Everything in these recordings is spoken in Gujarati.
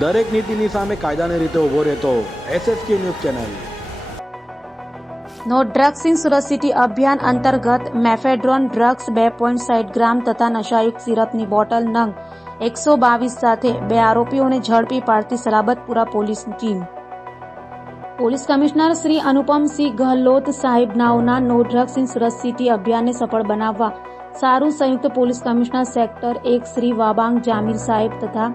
દરેક નીતિની સામે કાયદાની રીતે ઊભો રહેતો SSK news channel. No drugs in Surat city અભિયાન અંતર્ગત મેફેડ્રોન ડ્રગ્સ 2.60 ગ્રામ તથા નશાયુક્ત સિરપની બોટલ નંગ 122 સાથે 2 આરોપીઓને ઝડપી પાડતી સલાબતપુરા પોલીસની ટીમ। પોલીસ કમિશનર શ્રી અનુપમસિંહ ગહલોત સાહેબ નાઓના no drugs in Surat city અભિયાનને સફળ બનાવવા સારું સંયુક્ત police commissioner sector 1 Shri Wabang Jamir સાહેબ તથા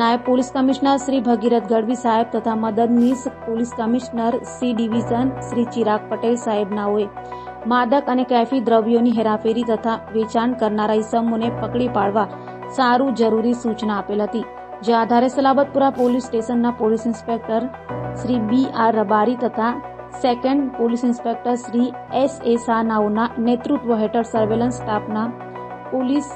નાયબ પોલીસ કમિશનર શ્રી ભગીરથ ગઢવી સાહેબ તથા મદદનીશ police commissioner C division Shri Chirag Patel સાહેબ નાઓએ માદક અને કેફી દ્રવ્યોની હેરાફેરી તથા વેચાણ કરનારા ઇસમોને પકડી પાડવા સારું જરૂરી સૂચના આપેલ હતી। જે આધારે સલાબતપુરા પોલીસ સ્ટેશનના police inspector Shri BR Rabari તથા second police inspector Shri SA Shah નાઓના નેતૃત્વ હેઠળ સર્વેલન્સ સ્ટાફના પોલીસ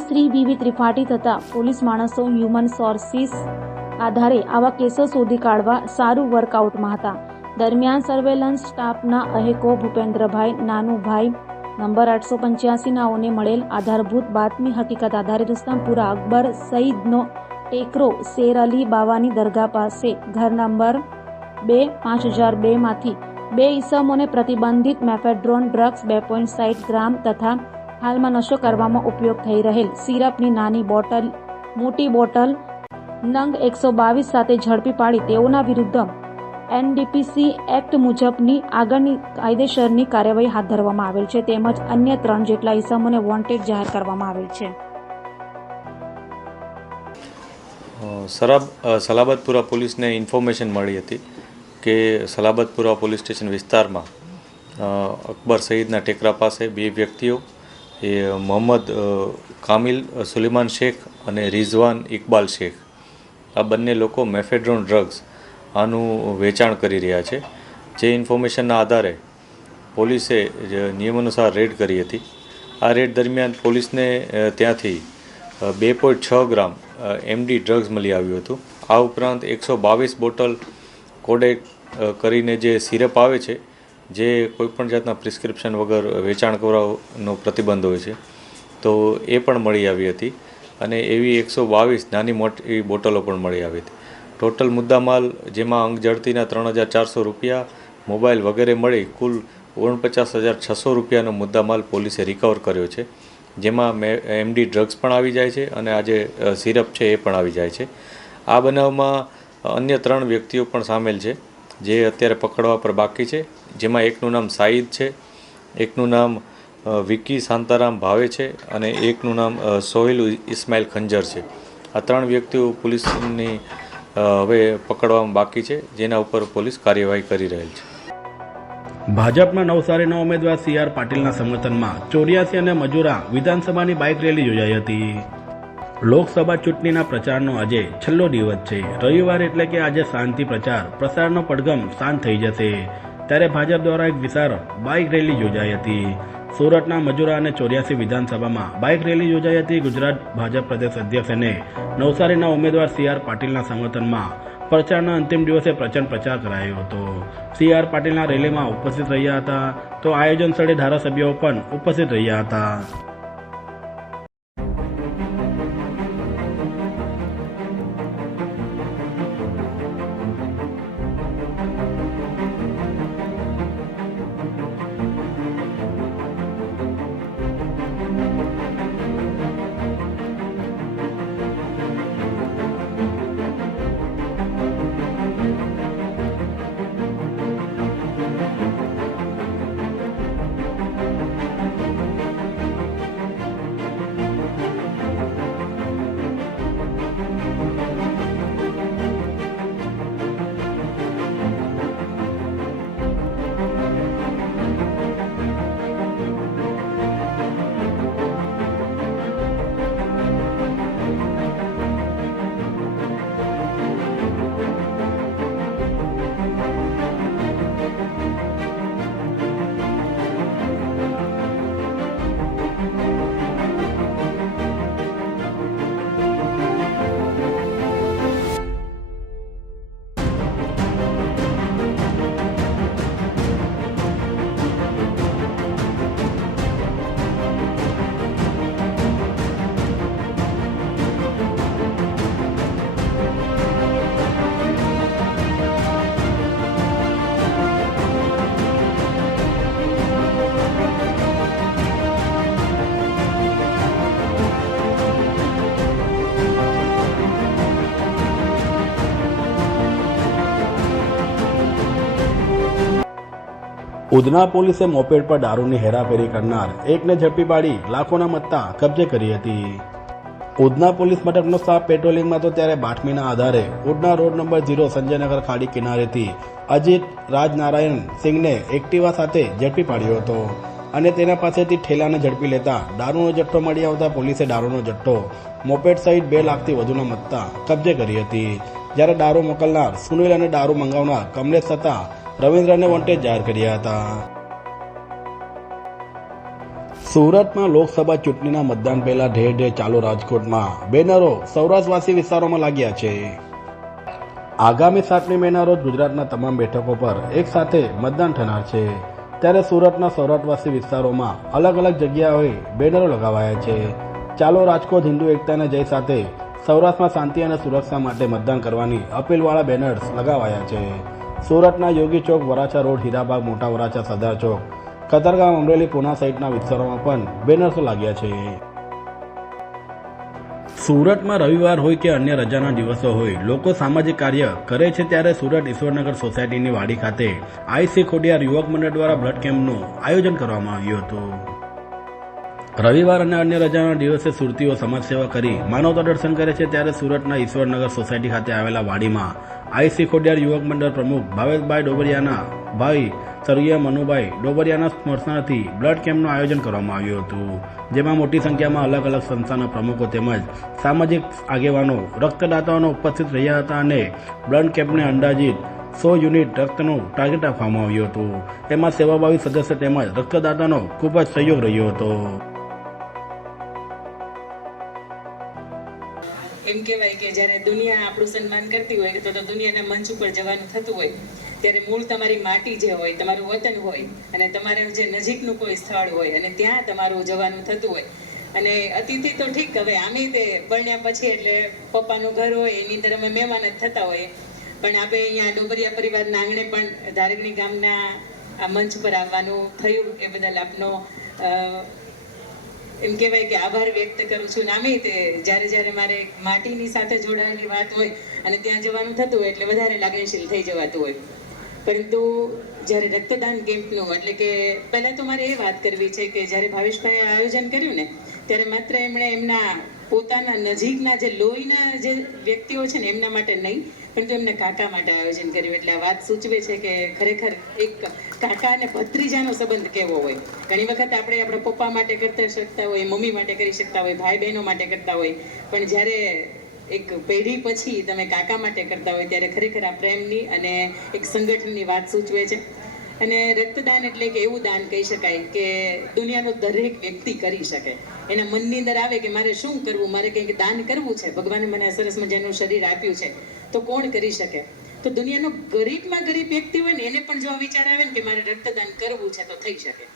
શ્રી BV ત્રિપાઠી તથા પોલીસ માણસો હ્યુમન સોર્સિસ આધારે આવા કેસો શોધી કાઢવા સારું વર્કઆઉટમાં હતા। દરમિયાન સર્વેલન્સ સ્ટાફના અહેકો ભૂપેન્દ્રભાઈ નાનુભાઈ નંબર 885 નાઓને મળેલ આધારભૂત બાતમી હકીકત આધારે રુસ્તમપુરા અકબર સઈદનો ટેકરો શેર અલી બાવાની દરગાહ પાસે ઘર નંબર 2 5002 માંથી 2 ઇસમોને પ્રતિબંધિત મેફેડ્રોન ડ્રગ્સ 2.60 ગ્રામ તથા હાલમાં નશો કરવામાં ઉપયોગ થઈ રહેલ સિરપની નાની બોટલ મોટી બોટલ નંગ 122 સાથે ઝડપી પાડી તેઓના વિરુદ્ધ NDPC એક્ટ મુજબની આગળની કાયદેસરની કાર્યવાહી હાથ ધરવામાં આવેલ છે। તેમજ અન્ય 3 જેટલા ઇસમોને વોન્ટેડ જાહેર કરવામાં આવેલ છે। સલાબતપુરા પોલીસને ઇન્ફોર્મેશન મળી હતી કે સલાબતપુરા પોલીસ સ્ટેશન વિસ્તારમાં અકબર સઈદના ટેકરા પાસે 2 વ્યક્તિઓ એ મોહમ્મદ કામિલ સુલેમાન શેખ અને રિઝવાન ઇકબાલ શેખ આ બંને લોકો મેફેડ્રોન ડ્રગ્સ આનું વેચાણ કરી રહ્યા છે। જે ઇન્ફોર્મેશનના આધારે પોલીસે નિયમાનુસાર રેડ કરી હતી। આ રેડ દરમિયાન પોલીસને ત્યાંથી 2.6 ગ્રામ MD ડ્રગ્સ મળી આવ્યું હતું। આ ઉપરાંત 122 બોટલ કોડેક કરીને જે સિરપ આવે છે જે કોઈપણ જાતના પ્રિસ્ક્રિપ્શન વગર વેચાણ કરવાનો પ્રતિબંધ હોય છે તો એ પણ મળી આવી હતી અને એવી 122 નાની મોટી બોટલો પણ મળી આવી હતી। ટોટલ મુદ્દામાલ જેમાં અંગ જડતીના 3400 રૂપિયા મોબાઈલ વગેરે મળી કુલ 49,600 રૂપિયાનો મુદ્દામાલ પોલીસે રિકવર કર્યો છે। જેમાં MD ડ્રગ્સ પણ આવી જાય છે અને આ જે સિરપ છે એ પણ આવી જાય છે। આ બનાવમાં અન્ય 3 વ્યક્તિઓ પણ સામેલ છે જે અત્યારે પકડવા પર બાકી છે। જેમાં એકનું નામ સાઈદ છે, એકનું નામ વિકી શાંતારામ ભાવે છે અને એકનું નામ સોહિલ ઇસ્માઇલ ખંજર છે। આ 3 વ્યક્તિઓ પોલીસની હવે પકડવામાં બાકી છે જેના ઉપર પોલીસ કાર્યવાહી કરી રહેલ છે। ભાજપના નવસારીના ઉમેદવાર CR પાટીલના સમર્થનમાં 84 અને મજૂરા વિધાનસભાની બાઇક રેલી યોજાઈ હતી। લોકસભા ચૂંટણીના પ્રચારનો આજે છેલ્લો દિવસ છે। રવિવાર એટલે કે આજે શાંતિ પ્રસારનો પડઘમ શાંત થઈ જશે ત્યારે ભાજપ દ્વારા એક વિશાળ બાઇક રેલી યોજાઈ હતી। સુરતના મજૂરા અને 84 વિધાનસભામાં બાઇક રેલી યોજાઈ હતી। ગુજરાત ભાજપ પ્રદેશ અધ્યક્ષ અને નવસારીના ઉમેદવાર CR પાટીલના સમર્થનમાં પ્રચારના અંતિમ દિવસે પ્રચંડ પ્રચાર કરાયો હતો। CR પાટીલના રેલીમાં ઉપસ્થિત રહ્યા હતા તો આયોજન સ્થળે ધારાસભ્યો પણ ઉપસ્થિત રહ્યા હતા। ઉધના પોલીસે મોપેડ પર દારૂની હેરાફેરી કરનાર એકને ઝડપી પાડી લાખોના મત્તા કબજે કરી હતી. ઉધના પોલીસ મથકનો સ્ટાફ પેટ્રોલિંગમાં હતો ત્યારે બાતમીના આધારે ઉધના રોડ નંબર 0 સંજયનગર ખાડી કિનારેથી અજીત રાજનારાયણ સિંહને એક્ટિવા સાથે ઝડપી પાડ્યો હતો અને તેના પાસેથી ઠેલાને ઝડપી લેતા દારૂનો જથ્થો મળી આવતા પોલીસે દારૂનો જથ્થો મોપેડ સહિત 2 લાખથી વધુના મત્તા કબજે કરી હતી. જ્યારે દારૂ મોકલનાર સુનિલ અને દારૂ મંગાવનાર કમલેશ તથા રવિન્દ્રને વોન્ટેડ જાહેર કર્યા હતા. સુરતમાં લોકસભા ચૂંટણીના મતદાન પહેલા ઢેર ઢેર ચાલુ રાજકોટમાં બેનરો સૌરાષ્ટ્રવાસી વિસ્તારોમાં લાગ્યા છે. આગામી 7મી મેના રોજ ગુજરાતના તમામ બેઠકો પર એક સાથે મતદાન થનાર છે. ત્યારે સુરતના સૌરાષ્ટ્રવાસી વિસ્તારોમાં અલગ અલગ જગ્યાઓએ બેનરો લગાવાયા છે. ચાલો રાજકોટ હિન્દુ એકતાના જય સાથે સૌરાષ્ટ્રમાં શાંતિ અને સુરક્ષા માટે મતદાન કરવાની અપીલવાળા બેનર્સ લગાવાયા છે. સુરતના યોગી ચોક, વરાછા રોડ, હીરાબાગ, મોટા વરાછા, સરદાર ચોક, કતારગામ, અમરેલી, પુના સહિતના વિસ્તારોમાં પણ બેનર્સો લાગ્યા છે. સુરતમાં રવિવાર હોય કે અન્ય રજાના દિવસો હોય લોકો સામાજિક કાર્ય કરે છે ત્યારે સુરત ઈશ્વરનગર સોસાયટીની વાડી ખાતે આઈસી ખોડિયાર યુવક મંડળ દ્વારા બ્લડ કેમ્પનું આયોજન કરવામાં આવ્યું હતું. રવિવાર અને અન્ય રજાના દિવસે સુરતીઓ સમાજ સેવા કરી માનવતા દર્શન કરે છે ત્યારે સુરતના ઈશ્વરનગર સોસાયટી ખાતે આવેલા વાડીમાં આઈસી ખોડિયાર યુવક મંડળ પ્રમુખ ભાવેશભાઈ ડોબરિયાના ભાઈ સ્વર્ગીય મનુભાઈ ડોબરિયાના સ્મરણાર્થી બ્લડ કેમ્પનું આયોજન કરવામાં આવ્યું હતું. જેમાં મોટી સંખ્યામાં અલગ અલગ સંસ્થાના પ્રમુખો તેમજ સામાજિક આગેવાનો રક્તદાતાઓનો ઉપસ્થિત રહ્યા હતા અને બ્લડ કેમ્પને અંદાજિત 100 યુનિટ રક્તનું ટાર્ગેટ આપવામાં આવ્યું હતું. તેમાં સેવાભાવી સદસ્ય તેમજ રક્તદાતાનો ખૂબ જ સહયોગ રહ્યો હતો. એમ કહેવાય કે જ્યારે દુનિયા આપણું સન્માન કરતી હોય તો દુનિયાના મંચ ઉપર જવાનું થતું હોય ત્યારે મૂળ તમારી માટી જે હોય, તમારું વતન હોય અને તમારું જે નજીકનું કોઈ સ્થળ હોય અને ત્યાં તમારું જવાનું થતું હોય અને અતિથિ તો ઠીક, હવે આમે તે પરણ્યા પછી એટલે પપ્પાનું ઘર હોય એની અંદર અમે મહેમાન જ થતા હોઈએ, પણ આપણે અહીંયા ડોબરિયા પરિવારના આંગણે પણ ધારગણી ગામના આ મંચ પર આવવાનું થયું એ બદલ આપનો એમ કહેવાય કે આભાર વ્યક્ત કરું છું. નામે તે જ્યારે મારે માટીની સાથે જોડાયેલી વાત હોય અને ત્યાં જવાનું થતું હોય એટલે વધારે લાગણીશીલ થઈ જવાતું હોય. પરંતુ જ્યારે રક્તદાન કેમ્પનું એટલે કે પહેલાં તો મારે એ વાત કરવી છે કે જ્યારે ભાવેશભાઈએ આયોજન કર્યું ને ત્યારે માત્ર એમણે એમના પોતાના નજીકના જે લોહીના જે વ્યક્તિઓ છે ને એમના માટે નહીં, પરંતુ એમના કાકા માટે આયોજન કર્યું. એટલે આ વાત સૂચવે છે કે ખરેખર એક કાકા અને ભત્રીજાનો સંબંધ કેવો હોય. ઘણી વખત આપણે આપણા પપ્પા માટે કરતા શકતા હોય, મમ્મી માટે કરી શકતા હોય, ભાઈ બહેનો માટે કરતા હોય, પણ જ્યારે એક પેઢી પછી તમે કાકા માટે કરતા હોય ત્યારે ખરેખર આ પ્રેમની અને એક સંગઠનની વાત સૂચવે છે. અને રક્તદાન એટલે કે એવું દાન કહી શકાય કે દુનિયાનો દરેક વ્યક્તિ કરી શકે. એના મનની અંદર આવે કે મારે શું કરવું, મારે કંઈક દાન કરવું છે, ભગવાને મને સરસ મજાનું શરીર આપ્યું છે તો કોણ કરી શકે. તો દુનિયાનો ગરીબમાં ગરીબ વ્યક્તિ હોય ને એને પણ જો વિચાર આવે ને કે મારે રક્તદાન કરવું છે તો થઈ શકે.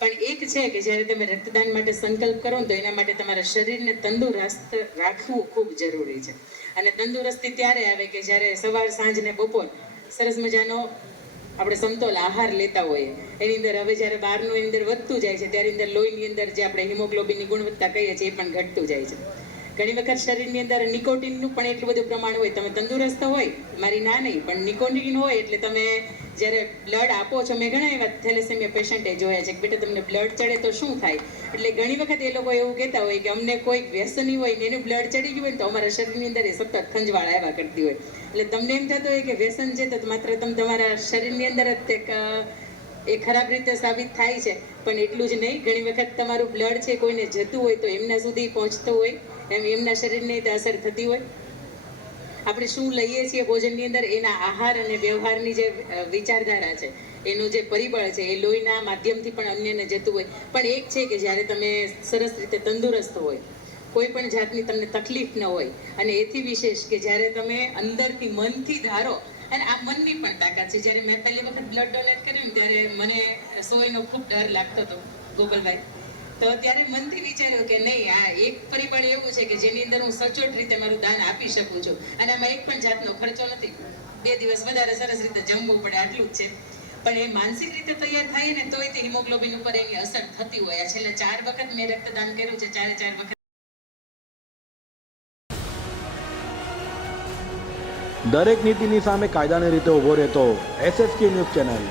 પણ એક છે કે જ્યારે તમે રક્તદાન માટે સંકલ્પ કરો ને તો એના માટે તમારા શરીરને તંદુરસ્ત રાખવું ખૂબ જરૂરી છે. અને તંદુરસ્તી ત્યારે આવે કે જ્યારે સવાર, સાંજ ને બપોર સરસ મજાનો આપણે સમતોલ આહાર લેતા હોઈએ. એની અંદર હવે જ્યારે બહારનું એની અંદર વધતું જાય છે ત્યારે અંદર લોહીની અંદર જે આપણે હિમોગ્લોબિનની ગુણવત્તા કહીએ છીએ એ પણ ઘટતું જાય છે. ઘણી વખત શરીરની અંદર નિકોટિનનું પણ એટલું બધું પ્રમાણ હોય, તમે તંદુરસ્ત હોય, મારી ના નહીં, પણ નિકોટિન હોય એટલે તમે જ્યારે બ્લડ આપો છો, મેં ઘણા એવા થેલેસેમિયા પેશન્ટે જોયા છે કે બેટા તમને બ્લડ ચડે તો શું થાય. એટલે ઘણી વખત એ લોકો એવું કહેતા હોય કે અમને કોઈક વ્યસની હોય ને એનું બ્લડ ચડી ગયું હોય ને તો અમારા શરીરની અંદર એ સતત ખંજવાળ આવ્યા કરતી હોય. એટલે તમને એમ થતું હોય કે વ્યસન છે તો માત્ર તમે તમારા શરીરની અંદર જ એ ખરાબ રીતે સાબિત થાય છે, પણ એટલું જ નહીં, ઘણી વખત તમારું બ્લડ છે કોઈને જતું હોય તો એમના સુધી પહોંચતું હોય, એમના શરીરને તે અસર થતી હોય. આપણે શું લઈએ છીએ ભોજનની અંદર એના આહાર અને વ્યવહારની જે વિચારધારા છે એનું જે પરિબળ છે એ લોહીના માધ્યમથી પણ અન્યને જતું હોય. પણ એક છે કે જ્યારે તમે સરસ રીતે તંદુરસ્ત હોય, કોઈ પણ જાતની તમને તકલીફ ન હોય, અને એથી વિશેષ કે જ્યારે તમે અંદરથી મનથી ધારો, અને આ મનની પણ તાકાત છે. જ્યારે મેં પહેલી વખત બ્લડ ડોનેટ કર્યું ને ત્યારે મને સોયનો ખૂબ ડર લાગતો હતો ગોપાલભાઈ, તો ત્યારે મનથી વિચાર્યું કે નહીં, આ એક પરિબળ એવું છે કે જેની અંદર હું સચોટ રીતે મારું દાન આપી શકું છું અને આમાં એક પણ જાતનો ખર્ચો નથી. 2 દિવસ વધારે સરસ રીતે જમવું પડે, આટલું જ છે. પણ એ માનસિક રીતે તૈયાર થાય ને તોય તે હિમોગ્લોબિન ઉપર એની અસર થતી હોય. આ છેલ્લા 4 વખત મેં રક્તદાન કર્યું છે, 4 વખત. દરેક નીતિની સામે કાયદાની રીતે ઊભો રહેતો SSK ન્યૂઝ ચેનલ